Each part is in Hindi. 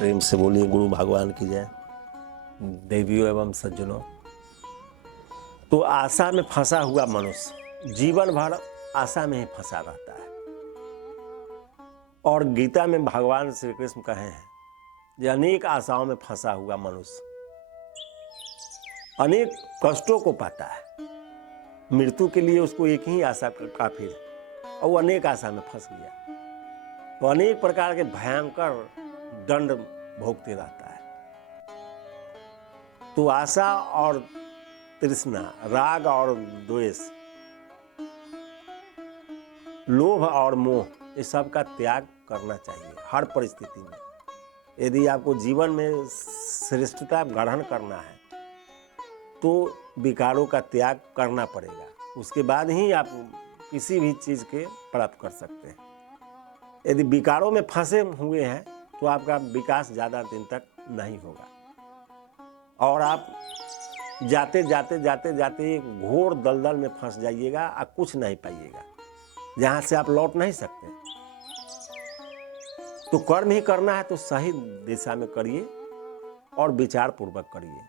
प्रेम से बोलिए गुरु भगवान की जय। देवियों एवं सज्जनों, तो आशा में फंसा हुआ मनुष्य जीवन भर आशा में ही फंसा रहता है। और गीता में भगवान श्री कृष्ण कहे हैं कि अनेक आशाओं में फंसा हुआ मनुष्य अनेक कष्टों को पाता है। मृत्यु के लिए उसको एक ही आशा काफी है और वो अनेक आशा में फंस गया, तो अनेक प्रकार के भयंकर दंड भोगते रहता है। तो आशा और तृष्णा, राग और द्वेष, लोभ और मोह, इस सब का त्याग करना चाहिए हर परिस्थिति में। यदि आपको जीवन में श्रेष्ठता ग्रहण करना है तो विकारों का त्याग करना पड़ेगा, उसके बाद ही आप किसी भी चीज़ के प्राप्त कर सकते हैं। यदि विकारों में फंसे हुए हैं तो आपका विकास ज़्यादा दिन तक नहीं होगा और आप जाते जाते जाते जाते एक घोर दलदल में फंस जाइएगा और कुछ नहीं पाइएगा, जहाँ से आप लौट नहीं सकते। तो कर्म ही करना है तो सही दिशा में करिए और विचार पूर्वक करिए,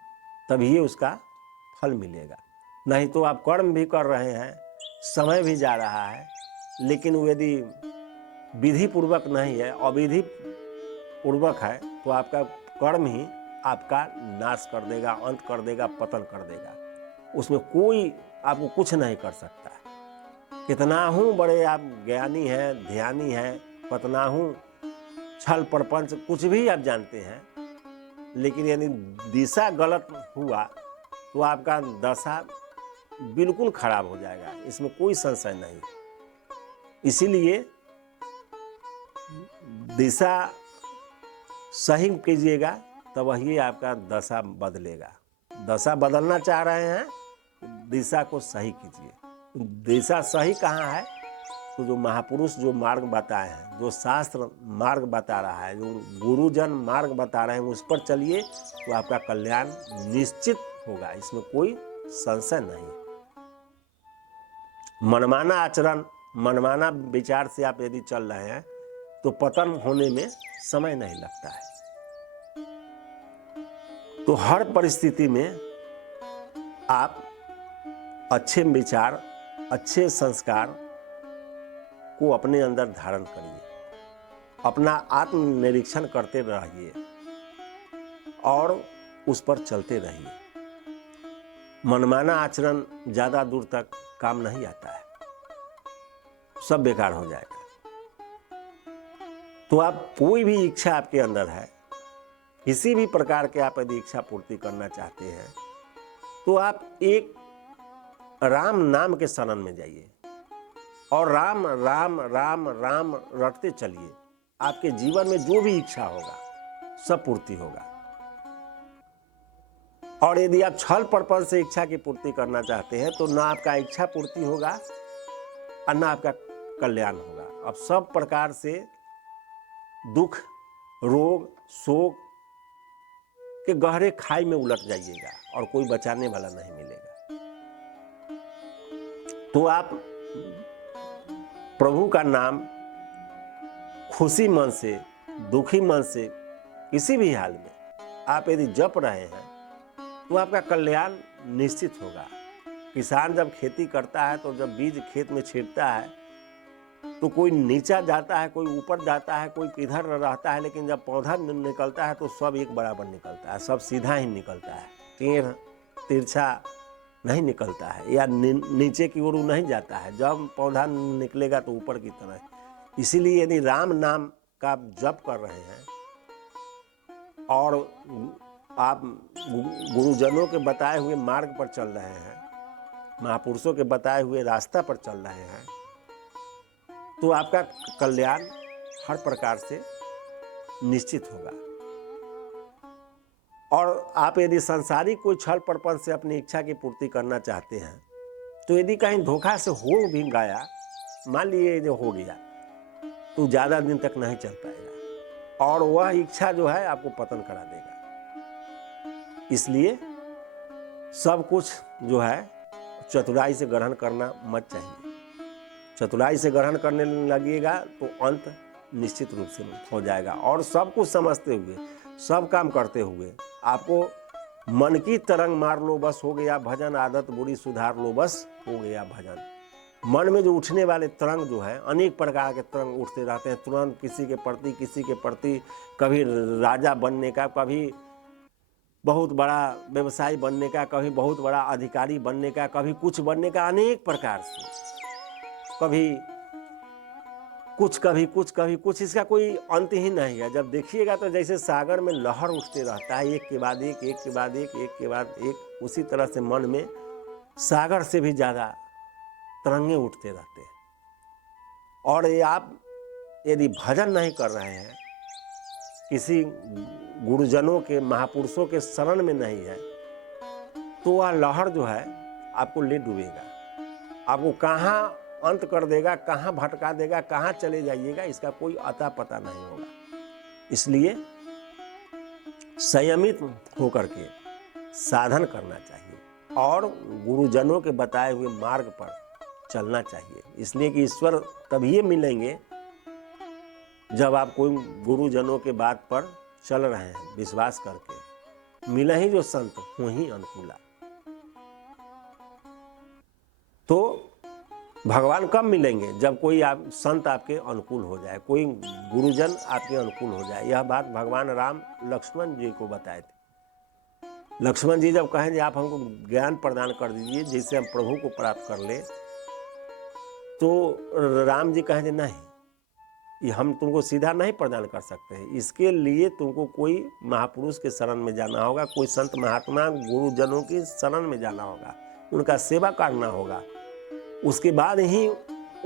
तभी उसका फल मिलेगा। नहीं तो आप कर्म भी कर रहे हैं, समय भी जा रहा है, लेकिन यदि विधि पूर्वक नहीं है, अविधि पूर्वक है, तो आपका कर्म ही आपका नाश कर देगा, अंत कर देगा, पतन कर देगा। उसमें कोई आपको कुछ नहीं कर सकता। कितना हूँ बड़े आप ज्ञानी हैं, ध्यानी हैं, कितना हूँ छल प्रपंच, कुछ भी आप जानते हैं, लेकिन यदि दिशा गलत हुआ तो आपका दशा बिल्कुल खराब हो जाएगा, इसमें कोई संशय नहीं। इसीलिए दिशा सही कीजिएगा तब वही आपका दशा बदलेगा। दशा बदलना चाह रहे हैं, दिशा को सही कीजिए। दिशा सही कहाँ है? तो जो महापुरुष जो मार्ग बताए हैं, जो शास्त्र मार्ग बता रहा है, जो गुरुजन मार्ग बता रहे हैं, उस पर चलिए तो आपका कल्याण निश्चित होगा, इसमें कोई संशय नहीं। मनमाना आचरण, मनमाना विचार से आप यदि चल रहे हैं तो पतन होने में समय नहीं लगता है। तो हर परिस्थिति में आप अच्छे विचार, अच्छे संस्कार को अपने अंदर धारण करिए, अपना आत्मनिरीक्षण करते रहिए और उस पर चलते रहिए। मनमाना आचरण ज़्यादा दूर तक काम नहीं आता है, सब बेकार हो जाएगा। तो आप कोई भी इच्छा आपके अंदर है, किसी भी प्रकार के आप यदि इच्छा पूर्ति करना चाहते हैं तो आप एक राम नाम के शरण में जाइए और राम राम राम राम रटते चलिए। आपके जीवन में जो भी इच्छा होगा सब पूर्ति होगा। और यदि आप छल प्रपंच से इच्छा की पूर्ति करना चाहते हैं तो ना आपका इच्छा पूर्ति होगा और ना आपका कल्याण होगा। अब सब प्रकार से दुख, रोग, शोक के गहरे खाई में उलट जाइएगा और कोई बचाने वाला नहीं मिलेगा। तो आप प्रभु का नाम खुशी मन से, दुखी मन से, किसी भी हाल में आप यदि जप रहे हैं तो आपका कल्याण निश्चित होगा। किसान जब खेती करता है तो जब बीज खेत में छिड़ता है तो कोई नीचा जाता है, कोई ऊपर जाता है, कोई किधर रहता है, लेकिन जब पौधा निकलता है तो सब एक बराबर निकलता है, सब सीधा ही निकलता है, टेढ़ तिरछा नहीं निकलता है या नीचे की ओर नहीं जाता है। जब पौधा निकलेगा तो ऊपर की तरह। इसीलिए यदि राम नाम का जप कर रहे हैं और आप गुरुजनों के बताए हुए मार्ग पर चल रहे हैं, महापुरुषों के बताए हुए रास्ता पर चल रहे हैं, तो आपका कल्याण हर प्रकार से निश्चित होगा। और आप यदि सांसारिक कोई छल प्रपंच से अपनी इच्छा की पूर्ति करना चाहते हैं तो यदि कहीं धोखा से हो भी गया, मान लीजिए जो हो गया, तो ज़्यादा दिन तक नहीं चल पाएगा और वह इच्छा जो है आपको पतन करा देगा। इसलिए सब कुछ जो है चतुराई से ग्रहण करना मत चाहिए। चतुराई से ग्रहण करने लगिएगा तो अंत निश्चित रूप से हो जाएगा। और सब कुछ समझते हुए, सब काम करते हुए आपको मन की तरंग मार लो बस हो गया भजन, आदत बुरी सुधार लो बस हो गया भजन। मन में जो उठने वाले तरंग जो है, अनेक प्रकार के तरंग उठते रहते हैं, तुरंत किसी के प्रति, कभी राजा बनने का, कभी बहुत बड़ा व्यवसायी बनने का, कभी बहुत बड़ा अधिकारी बनने का, कभी कुछ बनने का, अनेक प्रकार से, कभी कुछ, इसका कोई अंत ही नहीं है। जब देखिएगा तो जैसे सागर में लहर उठते रहता है, एक के बाद एक, एक के बाद एक, एक के बाद एक, उसी तरह से मन में सागर से भी ज़्यादा तरंगे उठते रहते हैं। और ये आप यदि भजन नहीं कर रहे हैं, किसी गुरुजनों के, महापुरुषों के शरण में नहीं है, तो वह लहर जो है आपको ले डूबेगा, आपको कहाँ अंत कर देगा, कहाँ भटका देगा, कहाँ चले जाइएगा, इसका कोई अता पता नहीं होगा। इसलिए संयमित होकर के साधन करना चाहिए और गुरुजनों के बताए हुए मार्ग पर चलना चाहिए। इसलिए कि ईश्वर तभी मिलेंगे जब आप कोई गुरुजनों के बात पर चल रहे हैं विश्वास करके। मिला ही जो संत हो ही अनुकूला। तो भगवान कब मिलेंगे? जब कोई आप संत आपके अनुकूल हो जाए, कोई गुरुजन आपके अनुकूल हो जाए। यह बात भगवान राम लक्ष्मण जी को बताए थे। लक्ष्मण जी जब कहें कि आप हमको ज्ञान प्रदान कर दीजिए जिससे हम प्रभु को प्राप्त कर ले, तो राम जी कहें नहीं, ये हम तुमको सीधा नहीं प्रदान कर सकते हैं, इसके लिए तुमको कोई महापुरुष के शरण में जाना होगा, कोई संत महात्मा गुरुजनों की शरण में जाना होगा, उनका सेवा करना होगा। उसके बाद ही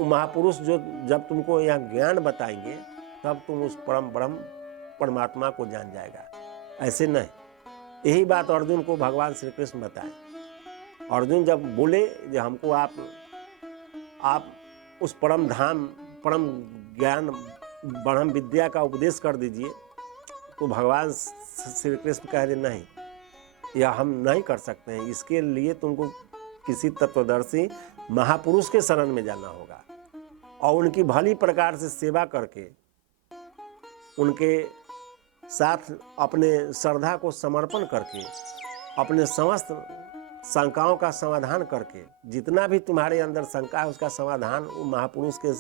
महापुरुष जो जब तुमको यह ज्ञान बताएंगे तब तुम उस परम ब्रह्म परमात्मा को जान जाएगा। ऐसे नहीं। यही बात अर्जुन को भगवान श्री कृष्ण बताए। अर्जुन जब बोले कि हमको आप उस परम धाम, परम ज्ञान, ब्रह्म विद्या का उपदेश कर दीजिए, तो भगवान श्री कृष्ण कह रहे नहीं, यह हम नहीं कर सकते हैं, इसके लिए तुमको किसी तत्वदर्शी महापुरुष के शरण में जाना होगा और उनकी भली प्रकार से सेवा करके, उनके साथ अपने श्रद्धा को समर्पण करके, अपने समस्त शंकाओं का समाधान करके, जितना भी तुम्हारे अंदर शंका है उसका समाधान वो महापुरुष के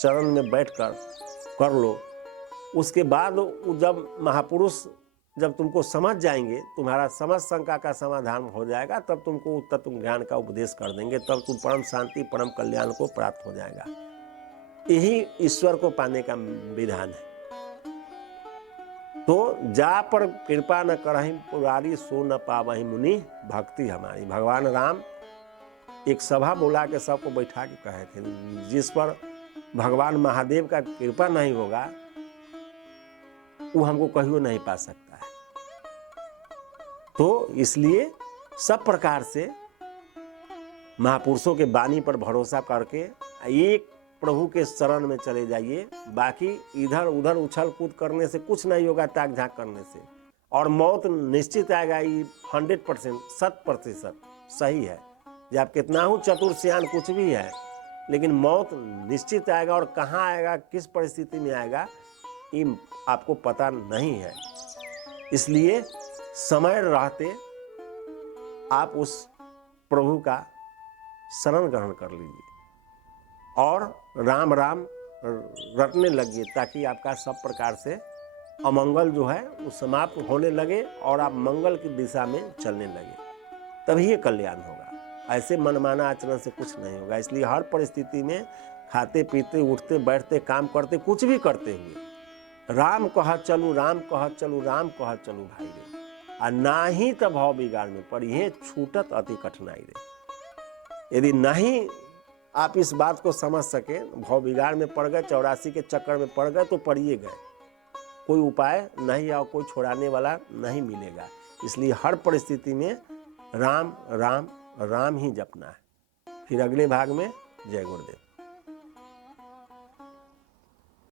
चरण में बैठकर कर लो। उसके बाद जब महापुरुष जब तुमको समझ जाएंगे, तुम्हारा समस्त शंका का समाधान हो जाएगा, तब तुमको तत्व ज्ञान का उपदेश कर देंगे, तब तुम परम शांति, परम कल्याण को प्राप्त हो जाएगा। यही ईश्वर को पाने का विधान है। तो जा पर कृपा न करहि पुरारी, सो न पावहि मुनि भक्ति हमारी। भगवान राम एक सभा बुला के सबको बैठा के कहे थे, जिस पर भगवान महादेव का कृपा नहीं होगा वो हमको कहियो नहीं पा सकता है। तो इसलिए सब प्रकार से महापुरुषों के वाणी पर भरोसा करके एक प्रभु के शरण में चले जाइए। बाकी इधर उधर उछल कूद करने से कुछ नहीं होगा, ताक झाक करने से। और मौत निश्चित आएगा, ये 100% 100% सही है। जब आप कितना हो चतुर सियान कुछ भी है, लेकिन मौत निश्चित आएगा। और कहाँ आएगा, किस परिस्थिति में आएगा, ये आपको पता नहीं है। इसलिए समय रहते आप उस प्रभु का शरण ग्रहण कर लीजिए और राम राम रटने लगिए, ताकि आपका सब प्रकार से अमंगल जो है वो समाप्त होने लगे और आप मंगल की दिशा में चलने लगे, तभी ये कल्याण होगा। ऐसे मनमाना आचरण से कुछ नहीं होगा। इसलिए हर परिस्थिति में खाते पीते, उठते बैठते, काम करते, कुछ भी करते हुए राम कह चलू, राम कह चलू, राम कह चलू भाई रे, आ नाही त भाव बिगाड़ में पड़िए, छूटत अति कठिनाई रे। यदि नहीं आप इस बात को समझ सके, भाव बिगाड़ में पड़ गए, 84 के चक्कर में पड़ गए, तो पड़िए गए, कोई उपाय नहीं और कोई छोड़ाने वाला नहीं मिलेगा। इसलिए हर परिस्थिति में राम राम राम ही जपना है। फिर अगले भाग में जय गुरुदेव।